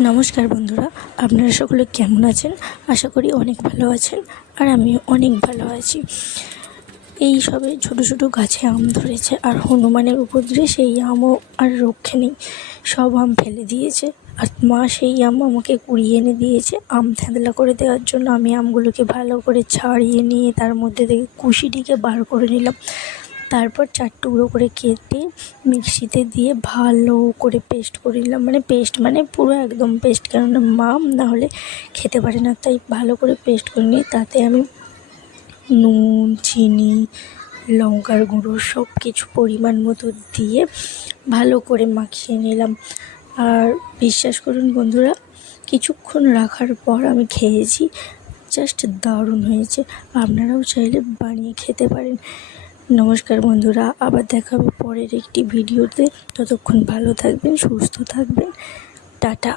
নমস্কার বন্ধুরা, আপনারা সকলে কেমন আছেন? আশা করি অনেক ভালো আছেন, আর আমিও অনেক ভালো আছি। এই সবে ছোটো ছোটো গাছে আম ধরেছে, আর হনুমানের উপদ্রে সেই আমও আর রক্ষে নেই, সব আম ফেলে দিয়েছে। আর মা সেই আম আমাকে কুড়িয়ে এনে দিয়েছে আম থেঁতলা করে দেওয়ার জন্য। আমি আমগুলোকে ভালো করে ছাড়িয়ে নিয়ে তার মধ্যে থেকে কুশিটিকে বার করে নিলাম। তারপর 4 টুকরো করে কেটে মিক্সিতে দিয়ে ভালো করে পেস্ট করে নিলাম। পেস্ট মানে পুরো একদম পেস্ট, কেননা মা না হলে খেতে পারে না, তাই ভালো করে পেস্ট করে নিয়ে তাতে আমি নুন, চিনি, লঙ্কার গুঁড়ো সব কিছু পরিমাণ মতো দিয়ে ভালো করে মাখিয়ে নিলাম। আর বিশ্বাস করুন বন্ধুরা, কিছুক্ষণ রাখার পর আমি খেয়েছি, জাস্ট দারুণ হয়েছে। আপনারাও চাইলে বানিয়ে খেতে পারেন। নমস্কার বন্ধুরা, আবার দেখা হবে পরের একটি ভিডিওতে। ততক্ষণ ভালো থাকবেন, সুস্থ থাকবেন। টাটা।